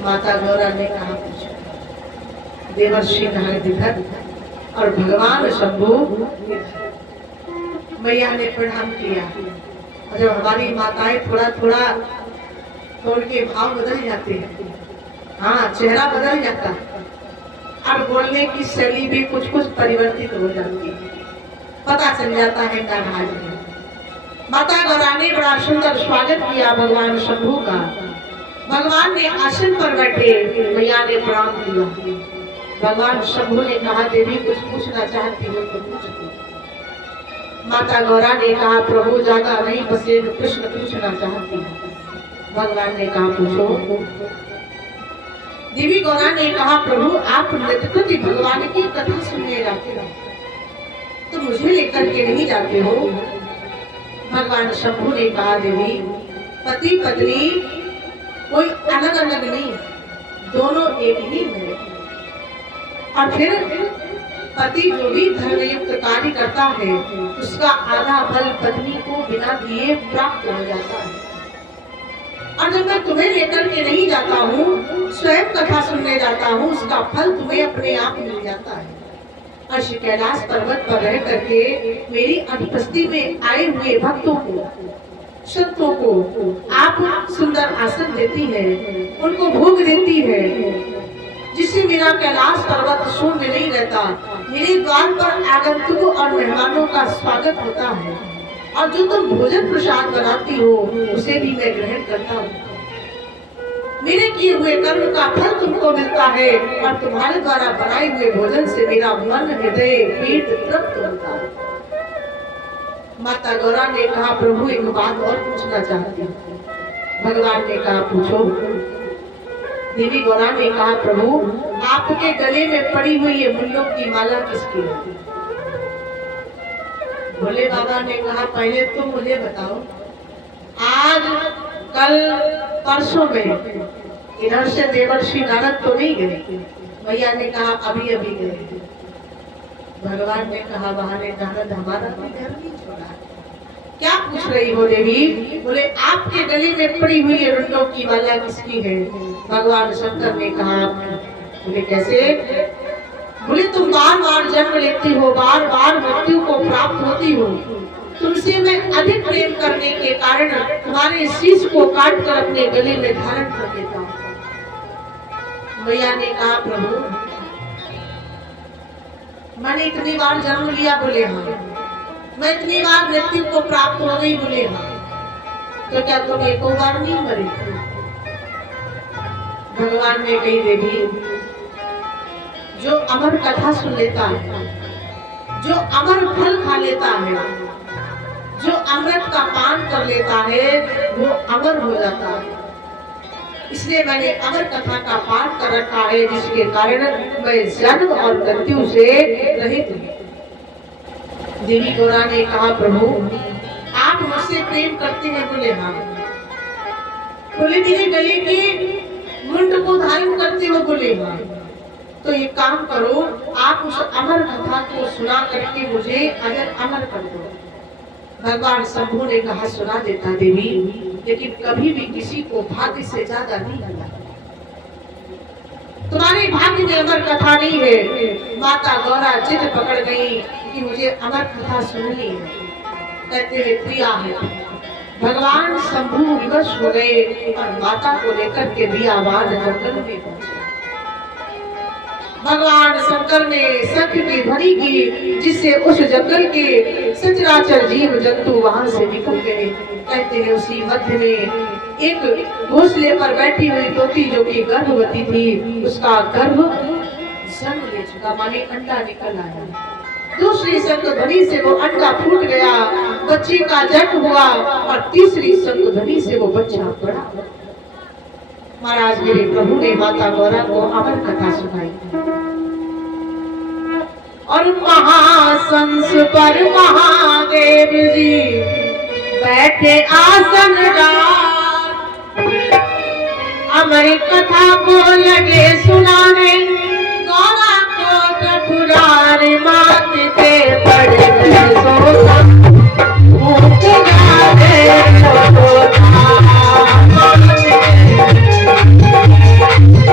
माता गौरा ने कहा पूछो। देवर्षि नारद इधर और भगवान शंभु मैया ने प्रणाम किया। और जब हमारी माताएं थोड़ा थोड़ा तो उनके भाव बदल जाते हैं, हाँ चेहरा बदल जाता है और बोलने की शैली भी कुछ कुछ परिवर्तित हो जाती है, पता चल जाता है नाराज है। माता गौरा ने बड़ा सुंदर स्वागत किया भगवान शंभु का। भगवान ने आसन पर बैठे, मैया ने प्रणाम किया। भगवान शंभु ने कहा देवी कुछ पूछना चाहती हो तो पूछो। माता गौरा ने कहा प्रभु ज्यादा नहीं बस एक प्रश्न पूछना चाहती हूँ। भगवान ने कहा पूछो। देवी गौरा ने कहा प्रभु आप नृत्यपति भगवान की कथा सुनने जाते हो तो मुझे लेकर के नहीं जाते हो। भगवान शंभु ने कहा देवी पति पत्नी कोई अलग अलग नहीं, दोनों एक ही है। और फिर पति जो भी धर्मयुक्त कार्य करता है उसका आधा फल पत्नी को बिना दिए प्राप्त हो जाता है। और जब मैं तुम्हें लेकर के नहीं जाता हूँ, स्वयं कथा सुनने जाता हूँ, उसका फल तुम्हें अपने आप मिल जाता है। और श्री कैलाश पर्वत पर रह करके मेरी अनुपस्थिति में आए हुए भक्तों को, संतों को आप सुंदर आसन देती है, उनको भोग देती है, जिससे मेरा कैलाश पर्वत शून्य नहीं रहता। मेरे द्वार पर आगंतुकों और मेहमानों का स्वागत होता है। और जो तुम भोजन प्रसाद बनाती हो उसे भी मैं ग्रहण करता हूँ। मेरे किए हुए कर्म का फल तुमको मिलता है और तुम्हारे द्वारा बनाए हुए भोजन से मेरा मन हृदय पेट तृप्त होता है। माता गौरा ने कहा प्रभु एक बात और पूछना चाहती हूँ। भगवान ने कहा पूछो। देवी गौरा ने कहा प्रभु आपके गले में पड़ी हुई ये मुल्लों की माला किसकी है? भोले बाबा ने कहा पहले तुम मुझे बताओ, आज कल परसों में इधर से देवर्षि नारद तो नहीं गए? मैया ने कहा अभी अभी गए। भगवान ने कहा बहाने नारद हमारा भी घर नहीं छोड़ा। क्या पूछ रही हो देवी? बोले आपके गले में पड़ी हुई ये रुंडों की माला किसकी है? भगवान शंकर ने कहा बोले कैसे? बोले तुम बार बार जन्म लेती हो, बार बार मृत्यु को प्राप्त होती हो, तुमसे मैं अधिक प्रेम करने के कारण तुम्हारे शीश को काट कर अपने गले में धारण कर लेता हूँ। मैया ने कहा प्रभु मैंने इतनी बार जन्म लिया? बोले हाँ। मैं इतनी बार मृत्यु को प्राप्त हो गई? बोले हाँ। तो क्या तुम एको बार नहीं मरे? भगवान ने कही देवी जो अमर कथा सुन लेता है, जो अमर फल खा लेता है, जो अमृत का पान कर लेता है वो अमर हो जाता है। इसलिए मैंने अमर कथा का पाठ कर रखा है जिसके कारण मैं जन्म और मृत्यु से रहित हूँ। देवी गौरा ने कहा प्रभु आप मुझसे प्रेम करते हैं? बोले हाँ। बोले मेरे गले के मुंड को धारण करते हो? बोले हाँ। तो ये काम करो आप उस अमर कथा को सुना करके मुझे अगर अमर कर दो। भगवान शंभु ने कहा सुना देता देवी, लेकिन कभी भी किसी को भाग्य से ज्यादा नहीं मिला। तुम्हारे भाग्य में अमर कथा नहीं है। माता गौरा जिद पकड़ गई कि मुझे अमर कथा सुननी है। कहते हैं प्रिया है। भगवान शंभु विवश हो गए और माता को लेकर के बियाबान जंगल में पहुंचे। भगवान शंकर ने शंख की ध्वनि की जिससे उस जंगल के सचराचर जीव जंतु वहां से निकल गए। कहते हैं उसी मध्य में एक घोंसले पर बैठी हुई तोती जो कि गर्भवती थी, उसका गर्भ जन्म ले चुका, माने अंडा निकल आया। दूसरी शंख ध्वनि से वो अंडा फूट गया, बच्चे का जन्म हुआ और तीसरी शंख ध्वनि से वो बच्चा बड़ा। महाराज मेरे प्रभु ने माता गौरा को अमर कथा सुनाई और महाशंस पर महादेव जी बैठे आसन डाल, अमर कथा को लगे सुनाने। गौरा को ठकुरार मानते पड़े सोता मुख गावे छोटा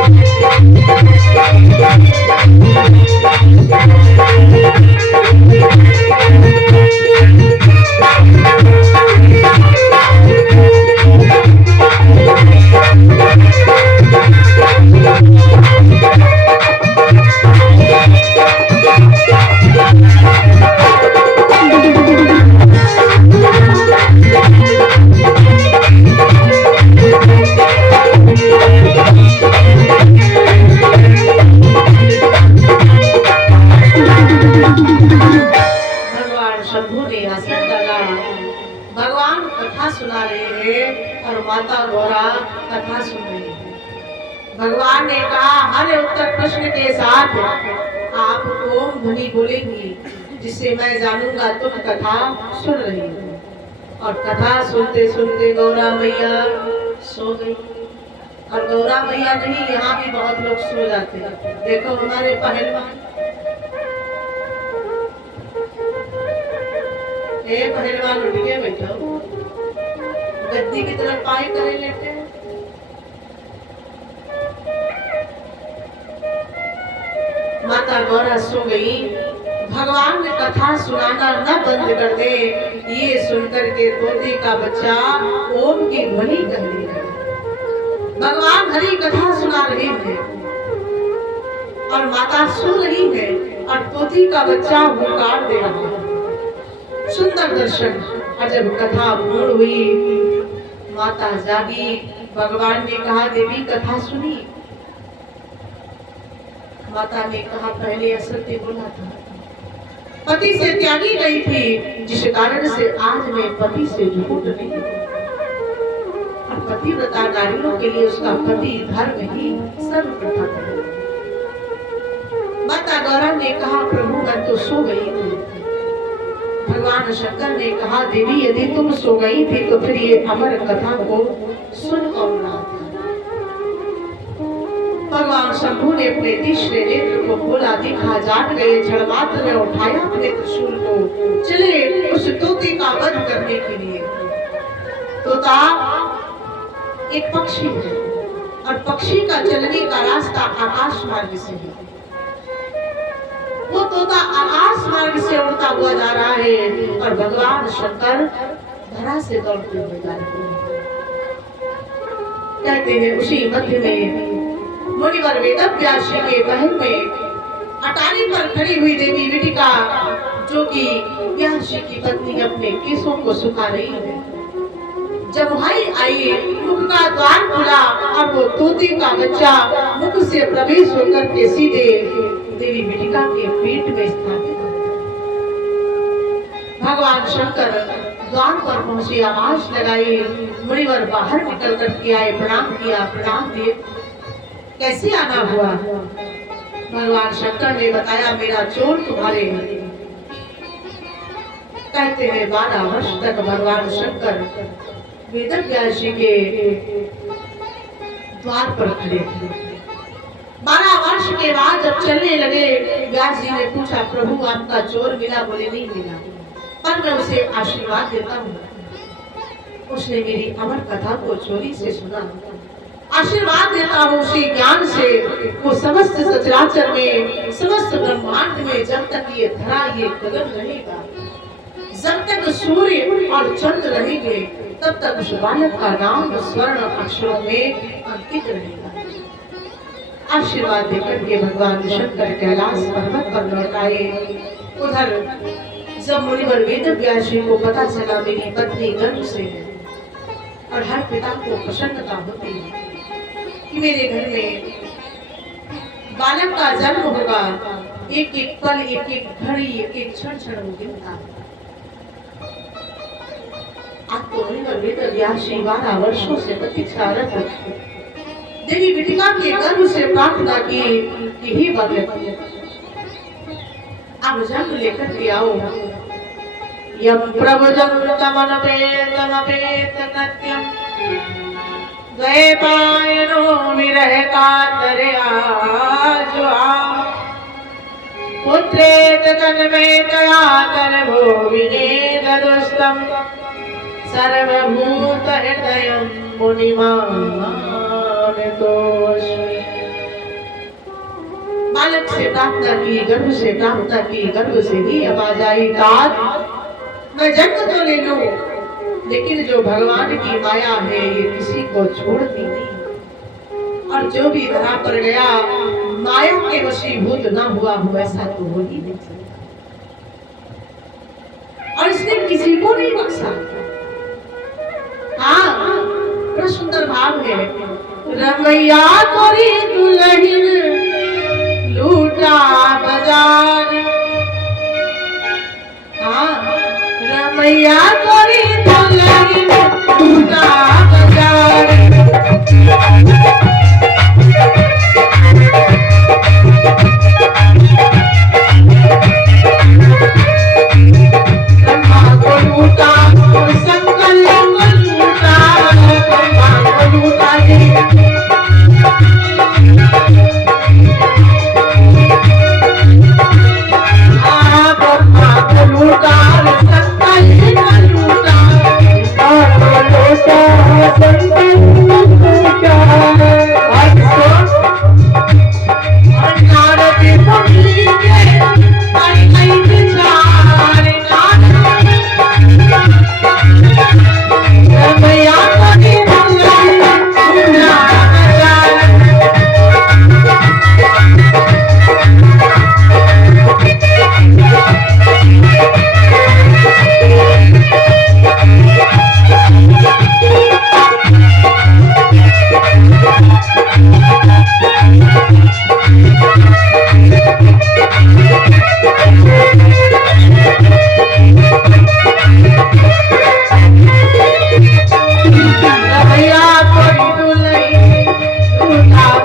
भगवान ने कहा हर उत्तर प्रश्न के साथ आप ओम ध्वनि बोलेंगी, जिससे मैं जानूंगा तुम कथा सुन रही हो। और कथा सुनते सुनते गौरा मैया सो गई। और गौरा मैया नहीं, यहाँ भी बहुत लोग सो जाते हैं। देखो हमारे पहलवान, पहलवान उठ के बैठो, गद्दी की तरफ पाए करे लेटे। माता गौरा सो गई। भगवान ने कथा सुनाना न बंद कर दे, ये सुनकर के तोते का बच्चा ओम की ध्वनि कहने लगा। भगवान हरी कथा सुना रहे थे और माता सो रही है और तोती का बच्चा हुंकार दे रहा है। सुंदर दर्शन। और जब कथा पूर्ण हुई, माता जागी। भगवान ने कहा देवी कथा सुनी। माता ने कहा पहले असत्य बोला था, पति से त्यागी गई थी, जिस कारण से आज मैं पति से झूठ नहीं। और पतिव्रता नारियों के लिए उसका पति धर्म ही सर्वप्रथम है। माता गौरा ने कहा प्रभु मैं तो सो गई थी। भगवान शंकर ने कहा देवी यदि तुम सो गई थी तो फिर ये अमर कथा को सुन कौन रहा था। भगवान शंभू ने अपने तीसरे नेत्र को खोला, दिखा जाट गए। झड़मात्र में उठाया अपने त्रिशूल को, चले उस तोते का वध करने के लिए। तोता एक पक्षी है और पक्षी का चलने का रास्ता आकाश मार्ग से है। वो तोता आकाश मार्ग से उड़ता हुआ जा रहा है और भगवान शंकर धरा से दौड़ते हुए जा रहे हैं। कहते हैं उसी मध्य में मुनिवर वेदव्यास जी के महल में अटारी पर खड़ी हुई देवी विटिका, जो कि व्यास जी की पत्नी, अपने केसों को सुखा रही है। जब भाई आई, मुख का द्वार खुला और वो तोते का बच्चा मुख से प्रवेश होकर के सीधे देवी विटिका के पेट में स्थापित। भगवान शंकर द्वार पर पहुंचे, आवाज लगाई। मुनिवर बाहर निकल करके आए, प्रणाम किया। प्रणाम दिए, कैसे आना हुआ? भगवान शंकर ने बताया मेरा चोर तुम्हारे है। कहते हैं 12 वर्ष तक भगवान शंकर वेदव्यास जी के द्वार पर खड़े थे। 12 वर्ष के बाद जब चलने लगे, व्यास जी ने पूछा प्रभु आपका चोर मिला? बोले नहीं मिला, पर मैं उसे आशीर्वाद देता हूँ। उसने मेरी अमर कथा को चोरी से सुना, आशीर्वाद देता हूँ उसी ज्ञान से। वो समस्त सचराचर में, समस्त ब्रह्मांड में जब तक ये धरा ये गगन रहेगा, जब तक सूर्य और चंद्र रहेंगे, तब तक उस बालक का नाम स्वर्ण अक्षरों में अंकित रहेगा। आशीर्वाद देकर के भगवान शंकर कैलाश पर्वत पर लौट आए। उधर जब मुनिवर वेदव्यास जी को पता चला मेरी पत्नी गर्भ से है, और हर पिता को प्रसन्नता होती है कि मेरे घर में बालक का जन्म होगा, एक एक पल, एक एक घड़ी, एक एक क्षण क्षण वो गिनता है। अब तो वेदव्यास जी 12 वर्षों से प्रतीक्षारत देवी विटिका के गर्भ से प्रार्थना की कि हे बालक अब जन्म लेकर के आओ। यम प्रभुजं तमनपेत नत्यं द्वैपायनो विरह कातरे आज पुत्रेत तन्मयतया गर्भो विनेदरुस्तं सर्वभूत हृदयं मुनिमानतोऽस्मि। बालक से प्रार्थना की, गर्भ से प्रार्थना की, गर्भ से ही आवाज आई तात मैं जन्म तो ले लूं, लेकिन जो भगवान की माया है ये किसी को छोड़ती नहीं, और जो भी धरा पर गया माया के वशीभूत ना हुआ हो ऐसा तो हो ही नहीं सकता, और इसने किसी को नहीं बख्शा। हाँ, बड़ा सुंदर भाव है। रमैया तोरी दुल्हन लूटा बाजार, हाँ रमैया तोरी दुल्हन लूटा बाजार।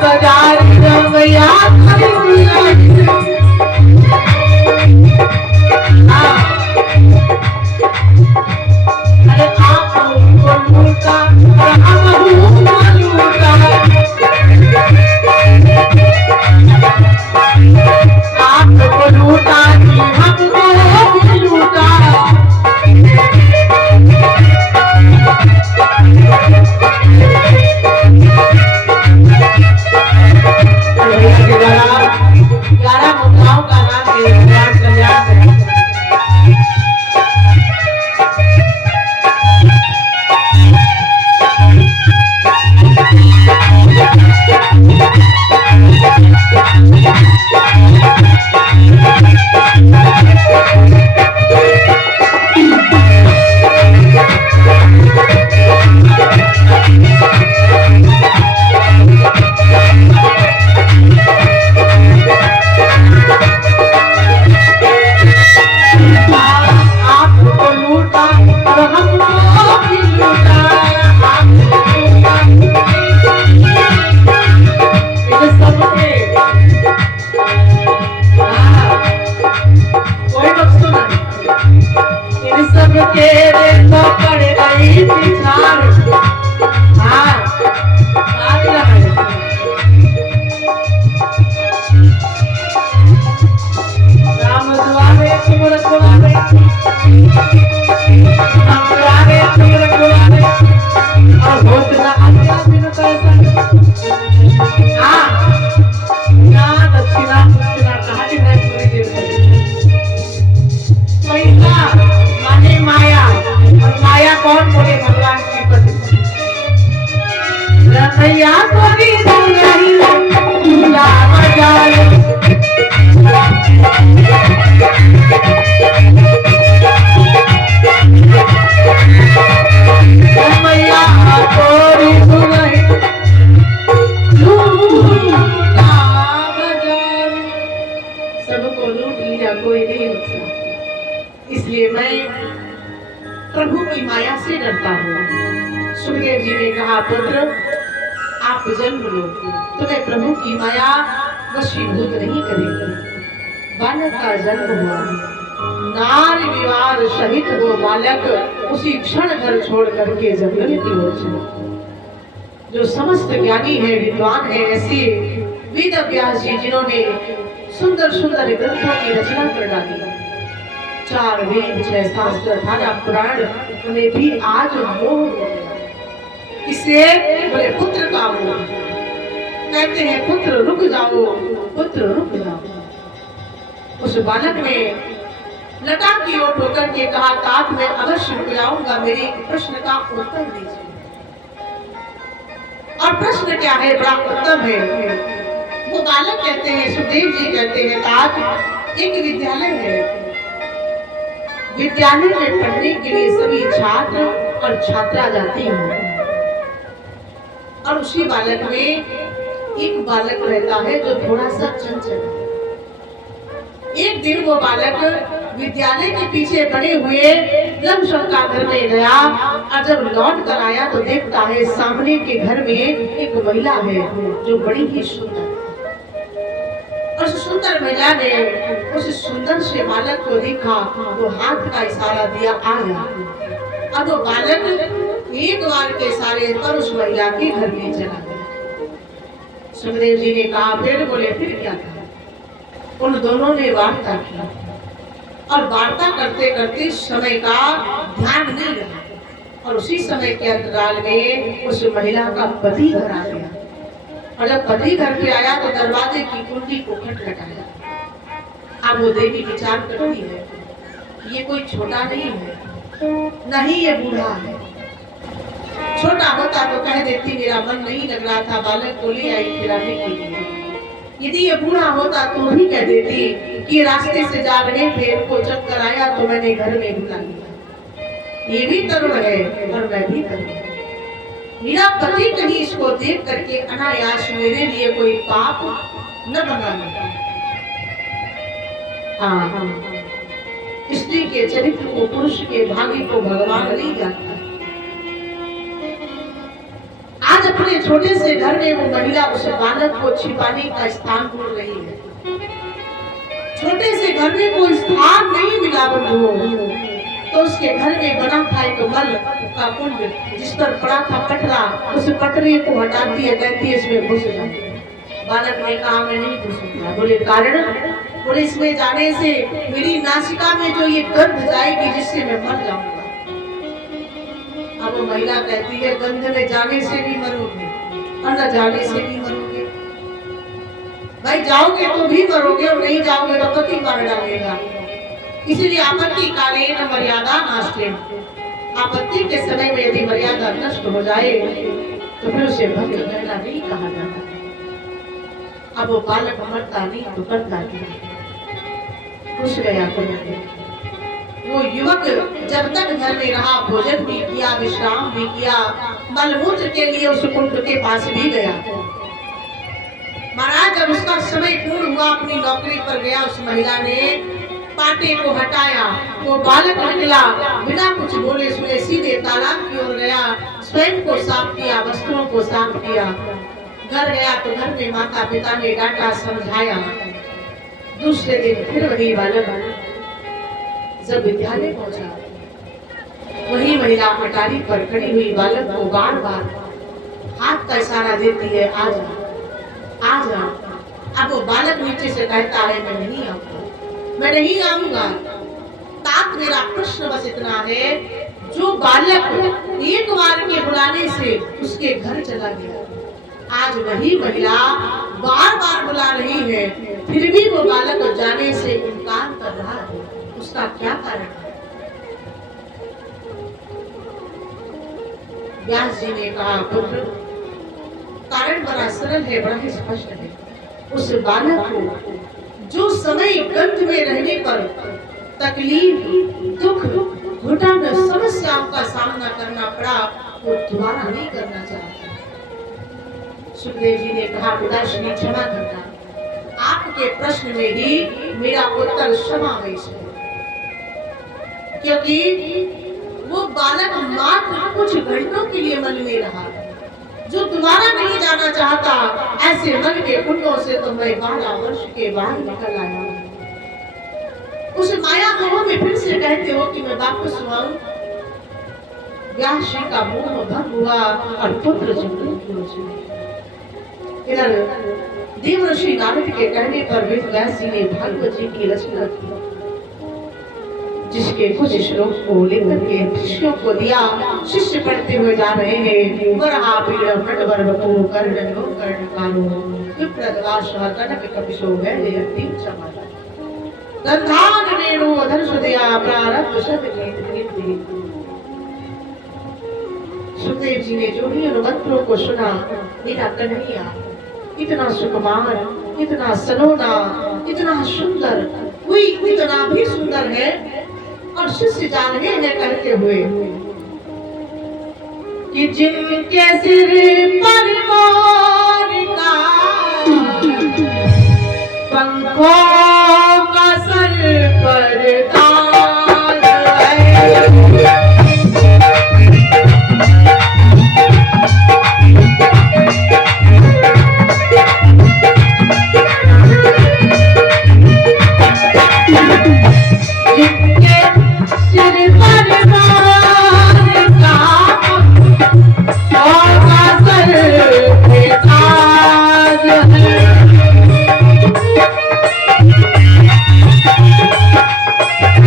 बजारी रमैया अरे आप को लूटा और हम लूटा आपको लूटा हमको भी लूटा इसलिए मैं प्रभु की माया से डरता हूँ। सुखदेव जी ने कहा, पुत्र आप जन्म लो, तुम्हें प्रभु की माया वशीभूत नहीं करेगी। बालक का जन्म हुआ, नारी विवाह सहित वो बालक उसी क्षण घर छोड़ करके जंगल की ओर चला। जो समस्त ज्ञानी है, विद्वान है, ऐसे वेद व्यास जी जिन्होंने सुंदर सुंदर ग्रंथों की रचना कर डाली, 4 वेद, 6 शास्त्र, 18 पुराण, उन्हें भी आज मोह इसे बोले पुत्र का मोह। कहते हैं पुत्र रुक जाओ, पुत्र रुक जाओ। उस बालक ने लता की ओर होकर के कहा, तात मैं अवश्य रुक जाऊंगा, मेरे प्रश्न का उत्तर दीजिए। और प्रश्न क्या है, बड़ा उत्तम है। वो बालक कहते हैं, सुखदेव जी कहते हैं, तात एक विद्यालय है, विद्यालय में पढ़ने के लिए सभी छात्र और छात्रा जाती हैं, और उसी बालक में एक बालक रहता है जो थोड़ा सा चंचल है। एक दिन वो बालक विद्यालय के पीछे बने हुए लमशम का घर में गया, और जब लौट कर आया तो देखता है सामने के घर में एक महिला है जो बड़ी ही सुंदर। उस सुंदर महिला ने उस सुंदर से बालक को देखा, वो हाथ का इशारा दिया, आ गया। अब वो बालक एक बार के इशारे पर उस महिला के घर में चला गया। सुखदेव जी ने कहा, फिर बोले फिर क्या था? उन दोनों ने वार्ता की, और वार्ता करते करते समय का ध्यान नहीं रहा, और उसी समय के अंतराल में उस महिला का पति घर आ गया। और जब पति घर पे आया तो दरवाजे की कुंडी को खटखटाया। अब वो देवी विचार करती है, ये कोई छोटा नहीं है, नहीं ये बूढ़ा है। छोटा होता तो कह देती मेरा मन नहीं लग रहा था, बालक को ले आई खिलाने के लिए। यदि ये बूढ़ा होता तो भी कह देती कि रास्ते से जा रहे थे, इनको चक्कर आया तो मैंने घर में बुला लिया। ये भी तरुण है और मैं भी तरुण। मेरा पति कहीं इसको देख करके अनायास मेरे लिए कोई पाप न बना लेगा। हाँ, स्त्री के चरित्र को, पुरुष के भाग्य को भगवान नहीं जानता। आज अपने के छोटे से घर में वो महिला उस बालक को छिपाने का स्थान ढूंढ रही है। छोटे से घर में कोई स्थान नहीं मिला बंधुओं, तो उसके घर में बना था एक मल का कुंड, जिस पर पड़ा था पटरा। उस पटरे को हटाती है, कहती है इसमें घुस जा। बालक ने कहा मैं नहीं घुसूंगा। बोले कारण? बोले इसमें जाने से मेरी नासिका में जो ये गंध जाएगी जिससे मैं मर जाऊंगा। अब वो महिला कहती है गंध में जाने से भी मरोगे और न जाने से भी मरोगे। भाई जाओगे तो भी मरोगे और नहीं जाओगे तो पति मार डालेगा। इसलिए आपत्ति कालीन मर्यादा नास्तेन, आपत्ति के समय में यदि मर्यादा नष्ट हो जाए तो फिर उसे भक्त कहना नहीं कहा जाता। अब वो बालक मरता नहीं तो करता क्या? घुस गया कुंड। वो युवक जब तक घर में रहा, भोजन भी किया, विश्राम भी किया, मलमूत्र के लिए उस कुंड के पास भी गया। महाराज जब उसका समय पूर्ण हुआ, अपनी नौकरी पर गया, उस महिला ने पाटे को हटाया, वो बालक निकला, बिना कुछ बोले सुने सीधे तालाब की ओर गया, स्वयं को साफ किया, वस्त्रों को साफ किया। घर गया तो घर में माता पिता ने डांटा, समझाया। दूसरे दिन फिर वही बालक जब विद्यालय पहुंचा, वही महिला अटारी पर खड़ी हुई बालक को बार बार हाथ का इशारा देती है, आ जा आ जा। अब वो बालक नीचे से कहता है मैं नहीं आऊंगा, मैं नहीं आऊंगा। तात मेरा प्रश्न बस इतना है, जो बालक एक बार के बुलाने से उसके घर चला गया, आज वही महिला बार बार बुला रही है, फिर भी वो बालक जाने से इनकार कर रहा है। उसका क्या कारण है? व्यास जी ने कहा पुत्र, कारण बड़ा सरल है, बड़ा ही स्पष्ट है। उस बालक को जो समय गंध में रहने पर तकलीफ, दुख, घुटन, समस्याओं का सामना करना पड़ा, वो दोबारा नहीं करना चाहता। सुखदेव जी ने कहा पिताश्री क्षमा करना, आपके प्रश्न में ही मेरा उत्तर समावेश है, क्योंकि वो बालक मात्र कुछ घंटों के लिए मन में रहा, जो दोबारा नहीं जाना चाहता। ऐसे मन के कुंडों से तो मैं 12 वर्ष के बाद निकल आया। उस माया मोह में फिर से कहते हो कि मैं वापस आऊं। व्यास जी का मोह भंग हुआ और पुत्र इधर देवर्षि नारद के कहने पर व्यास जी ने भागवत जी की रचना की, जिसके कुछ श्लोक को लेकर के शिष्यों को दिया। शिष्य पढ़ते हुए जा रहे हैं। वरहा पीड़ नटवर वपु कर्णयो कर्णकारो विप्रदवासः कनक कपिशो वैजयन्ती समाला गंधान रेणु अधर सुदया प्रारब्ध शत गीत कीर्ति। सुखदेव जी ने जो ही अनुमंत्रों को सुना, मेरा कन्हैया इतना सुकुमार, इतना सलोना, इतना सुंदर, कोई इतना भी सुंदर है। और शिष्य जा रहे हैं कहते हुए कि जिनके सिर पर मोर का पंखों का सर पर ताज है,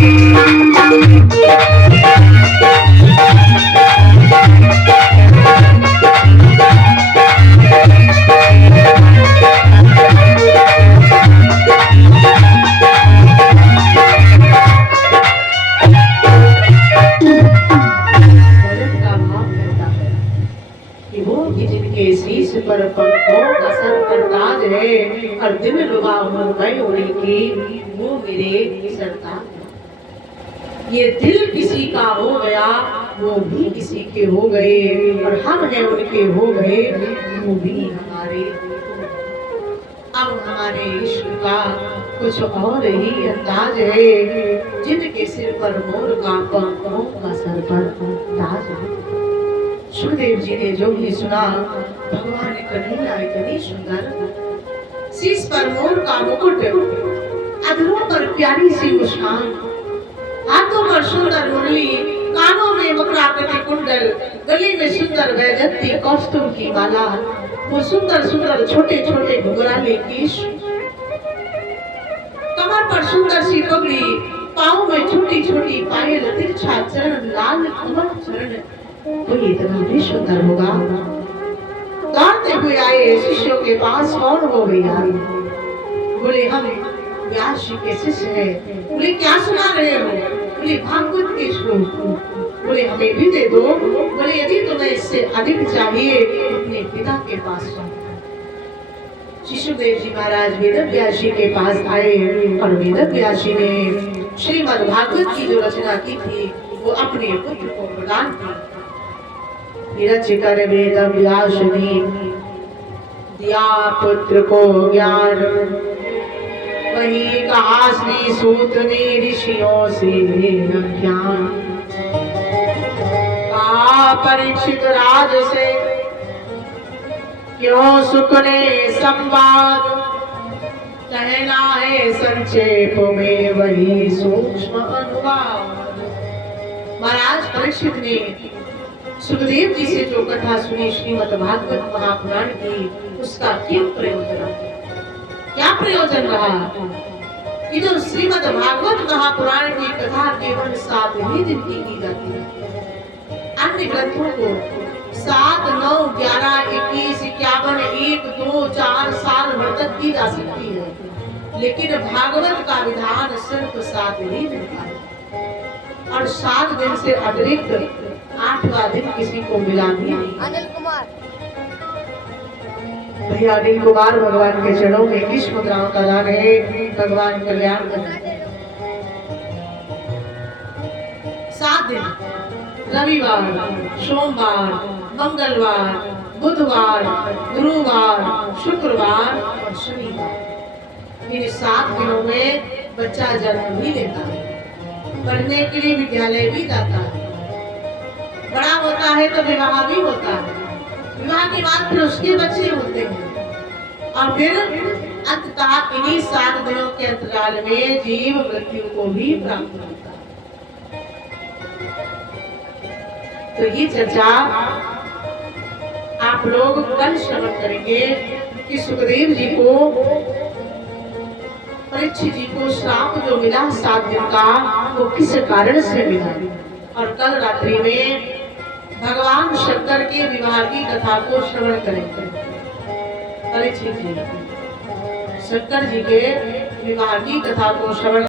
शीश पर पंखों का सर पर ताज है और दिल रुबा उम्र गए उड़ी की वो मेरे सरताज। ये दिल किसी का हो गया वो भी किसी के हो गए और हम हैं उनके हो गए वो भी हमारे। अब हमारे इश्क का कुछ और ही अंदाज है जिनके सिर पर मोर का पंखों का सर पर ताज है। सुखदेव जी ने जो भी सुना भगवान ने कन्हैया इतनी सुंदर शीश पर मोर का मुकुट, अधरों पर प्यारी सी मुस्कान, हाथों पर सुंदर मुरली, कानों में मकराकटी कुंडल, गले में सुंदर वैजयंती कौस्तुभ की माला, वो सुंदर सुंदर छोटे छोटे घुंघराले केश, कमर पर सुंदर सी पगड़ी, पाँव में छोटी छोटी पायल, तिरछा चरण, लाल कमल चरण, तो ये इतना भी सुंदर होगा। दौड़ते हुए आए शिष्यों के पास, कौन हो भैया? बोले हम व्यास जी के शिष्य हैं। बोले क्या सुना रहे हो? बोले भागवत के श्लोक। बोले हमें भी दे दो। बोले यदि तुम्हें इससे अधिक चाहिए अपने पिता के पास जाओ। शिशुदेव जी महाराज वेदव्यास जी के पास आए और वेदव्यास जी ने श्रीमद् भागवत की जो रचना की थी वो अपने पुत्र को प्रदान की। रच कर वेद व्यास ने दिया पुत्र को ज्ञान, वही कहा श्री सूत ने ऋषियों से ज्ञान। कहा परीक्षित राज से क्यों सुख ने संवाद, कहना है संक्षेप में वही सूक्ष्म अनुवाद। महाराज परीक्षित ने सुखदेव जी से जो कथा सुनी श्रीमद् भागवत महापुराण की, उसका क्यों प्रयोजन रहा? क्या प्रयोजन रहा कि जो श्रीमद् भागवत महापुराण की कथा केवल 7 ही दिन की जाती है। अन्य ग्रंथों को 7, 9, 11, 21, 51, 1, 2, 4 साल भर तक की जा सकती है, लेकिन भागवत का विधान सिर्फ 7 ही दिन का है और 7 दिन से अतिरिक्त 8वां दिन किसी को मिला भी नहीं। अनिल कुमार भैया अनिल कुमार भगवान के चरणों में किस मुद्राओं का दान है, भगवान कल्याण करें। 7 दिन, रविवार, सोमवार, मंगलवार, बुधवार, गुरुवार, शुक्रवार और शनिवार, इन 7 दिनों में बच्चा जन्म भी लेता है, पढ़ने के लिए विद्यालय भी जाता है, बड़ा होता है तो विवाह भी होता है, विवाह के बाद फिर उसके बच्चे होते हैं और फिर अंततः इन्हीं 7 दिनों के अंतराल में जीव मृत्यु को भी प्राप्त होता है। तो ये चर्चा आप लोग कल श्रवण करेंगे कि सुखदेव जी को, परीक्षित जी को श्राप जो मिला 7 दिन का वो किस कारण से मिला, और कल रात्रि में भगवान शंकर के विवाह की कथा को श्रवण करेंगे। परीक्षित जी शंकर जी के विवाह की कथा को श्रवण